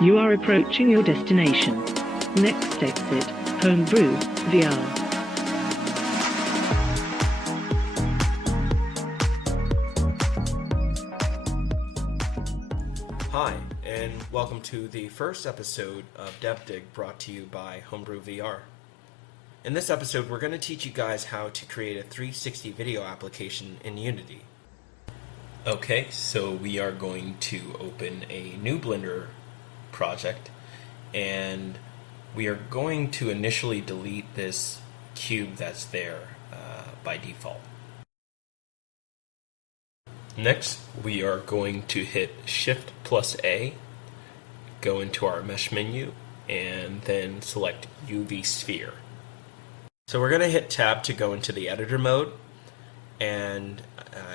You are approaching your destination. Next exit, Homebrew, VR. Hi, and welcome to the first episode of DevDig brought to you by Homebrew VR. In this episode, we're going to teach you guys how to create a 360 video application in Unity. Okay, so we are going to open a new Blender project, and we are going to initially delete this cube that's there by default. Next, we are going to hit Shift plus A, go into our mesh menu, and then select UV sphere. So we're going to hit Tab to go into the editor mode, and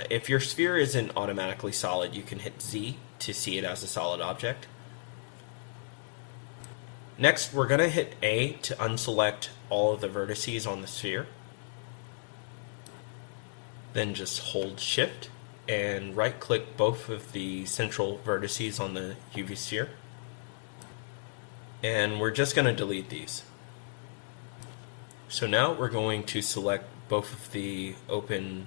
if your sphere isn't automatically solid, you can hit Z to see it as a solid object. Next, we're going to hit A to unselect all of the vertices on the sphere. Then just hold Shift and right-click both of the central vertices on the UV sphere. And we're just going to delete these. So now we're going to select both of the open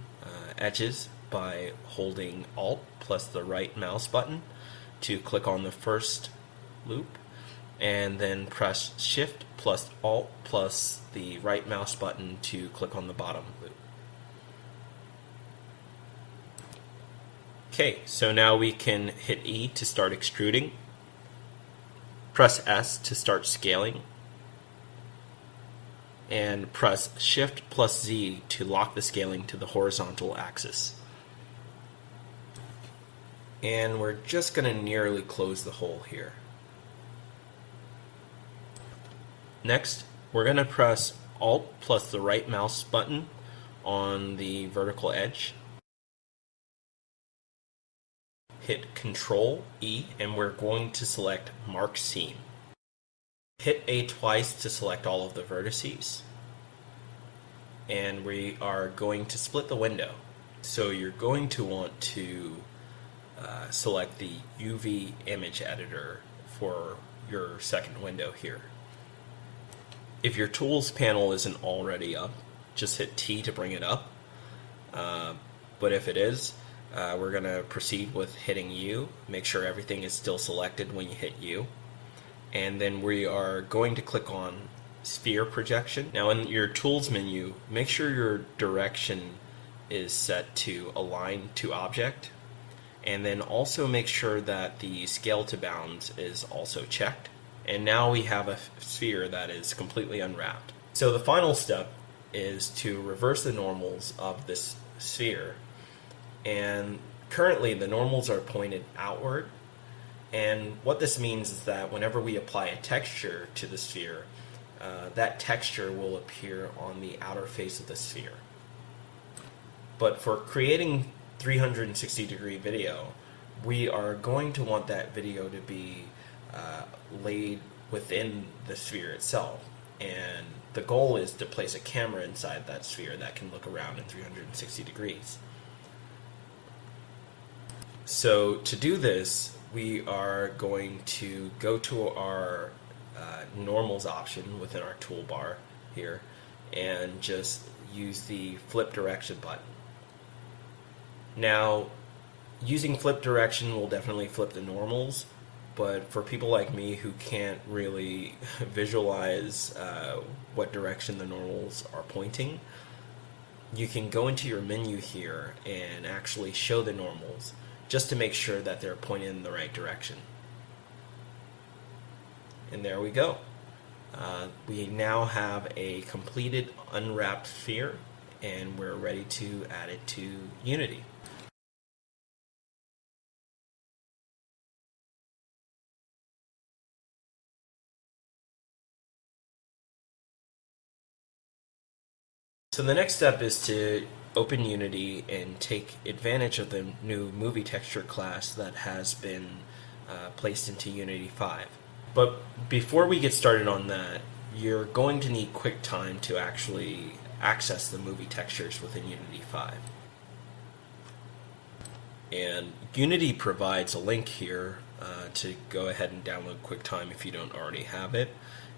edges by holding Alt plus the right mouse button to click on the first loop, and then press Shift plus Alt plus the right mouse button to click on the bottom loop. Okay, so now we can hit E to start extruding, press S to start scaling, and press Shift plus Z to lock the scaling to the horizontal axis. And we're just going to nearly close the hole here. Next, we're going to press Alt plus the right mouse button on the vertical edge. Hit Control E, and we're going to select Mark Seam. Hit A twice to select all of the vertices, and we are going to split the window. So you're going to want to select the UV image editor for your second window here. If your tools panel isn't already up, just hit T to bring it up. But if it is, we're going to proceed with hitting U. Make sure everything is still selected when you hit U. And then we are going to click on Sphere Projection. Now in your Tools menu, make sure your direction is set to Align to Object. And then also make sure that the Scale to Bounds is also checked. And now we have a sphere that is completely unwrapped. So the final step is to reverse the normals of this sphere. And currently the normals are pointed outward. And what this means is that whenever we apply a texture to the sphere, that texture will appear on the outer face of the sphere. But for creating 360-degree video, we are going to want that video to be laid within the sphere itself. And the goal is to place a camera inside that sphere that can look around in 360 degrees. So to do this, we are going to go to our normals option within our toolbar here and just use the flip direction button. Now, using flip direction will definitely flip the normals, but for people like me who can't really visualize what direction the normals are pointing, you can go into your menu here and actually show the normals just to make sure that they're pointed in the right direction. And there we go. We now have a completed unwrapped sphere, and we're ready to add it to Unity. So the next step is to open Unity and take advantage of the new movie texture class that has been placed into Unity5. But before we get started on that, you're going to need QuickTime to actually access the movie textures within Unity5. And Unity provides a link here to go ahead and download QuickTime if you don't already have it.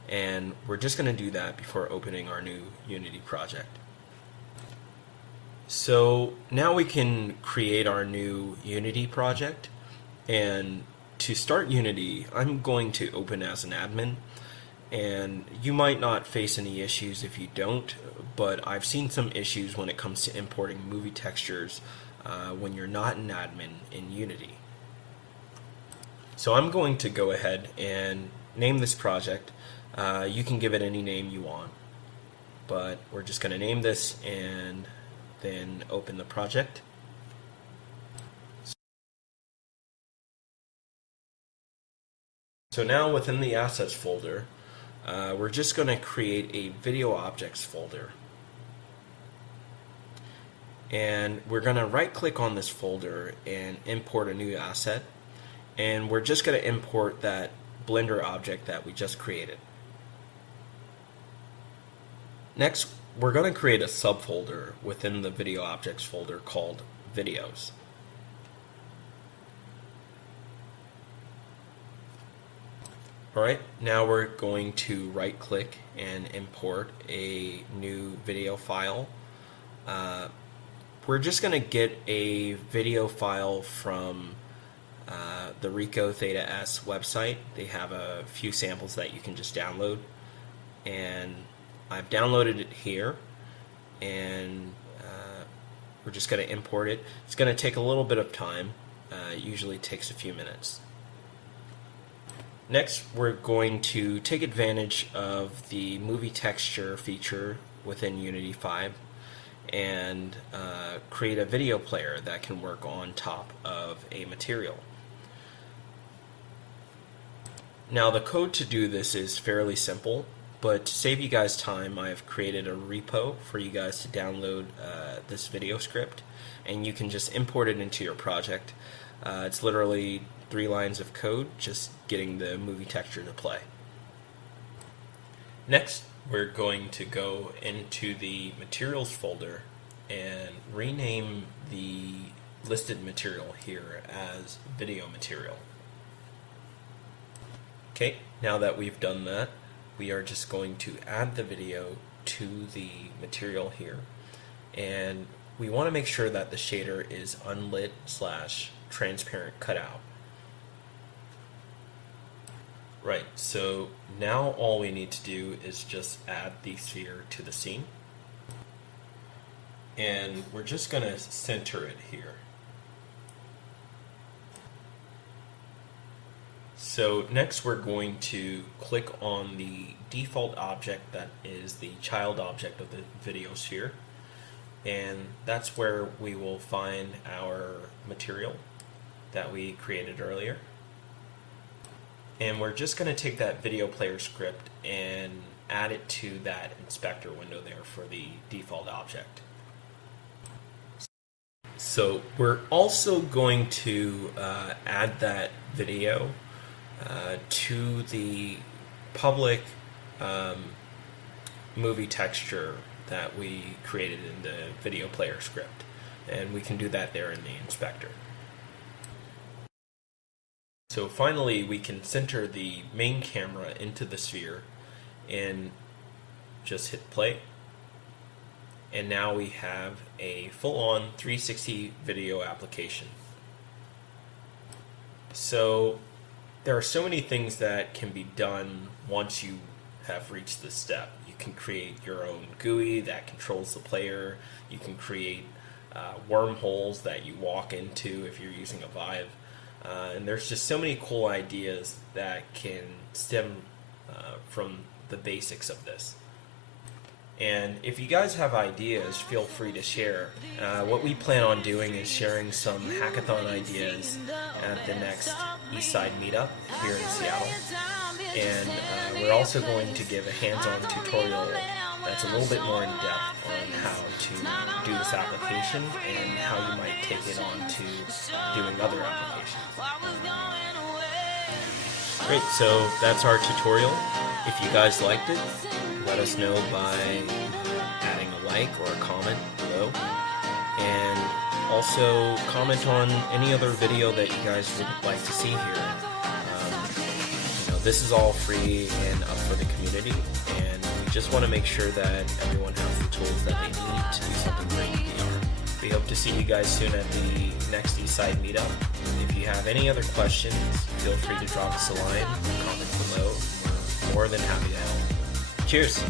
And we're just going to do that before opening our new Unity project. So now we can create our new Unity project. And to start Unity, I'm going to open as an admin. And you might not face any issues if you don't, but I've seen some issues when it comes to importing movie textures when you're not an admin in Unity. So I'm going to go ahead and name this project. You can give it any name you want, but we're just going to name this and then open the project. So now within the assets folder, we're just going to create a video objects folder. And we're going to right click on this folder and import a new asset. And we're just going to import that Blender object that we just created. Next, we're going to create a subfolder within the video objects folder called videos. Alright, now we're going to right click and import a new video file. We're just going to get a video file from the Rico Theta S website. They have a few samples that you can just download, and I've downloaded it here, and we're just going to import it. It's going to take a little bit of time. It usually takes a few minutes. Next, we're going to take advantage of the movie texture feature within Unity5 and create a video player that can work on top of a material. Now, the code to do this is fairly simple, but to save you guys time, I've created a repo for you guys to download this video script, and you can just import it into your project. It's literally 3 lines of code, just getting the movie texture to play. Next, we're going to go into the materials folder and rename the listed material here as video material. Okay, now that we've done that, we are just going to add the video to the material here, and we want to make sure that the shader is unlit / transparent cutout. Right, so now all we need to do is just add the sphere to the scene. And we're just going to center it here. So next we're going to click on the default object that is the child object of the video sphere. And that's where we will find our material that we created earlier. And we're just going to take that video player script and add it to that inspector window there for the default object. So we're also going to add that video to the public movie texture that we created in the video player script. And we can do that there in the inspector. So finally, we can center the main camera into the sphere and just hit play. And now we have a full-on 360 video application. So there are so many things that can be done once you have reached this step. You can create your own GUI that controls the player. You can create wormholes that you walk into if you're using a Vive. And there's just so many cool ideas that can stem from the basics of this. And if you guys have ideas, feel free to share. What we plan on doing is sharing some hackathon ideas at the next Eastside meetup here in Seattle. And we're also going to give a hands-on tutorial that's a little bit more in depth on how to do this application and how you might take it on to doing other applications. Great, so that's our tutorial. If you guys liked it, let us know by adding a like or a comment below. And also comment on any other video that you guys would like to see here. This is all free and up for the community, and we just want to make sure that everyone has the tools that they need to do something great in VR. We hope to see you guys soon at the next Eastside meetup. If you have any other questions, feel free to drop us a line, comment below. We're more than happy to help. Cheers!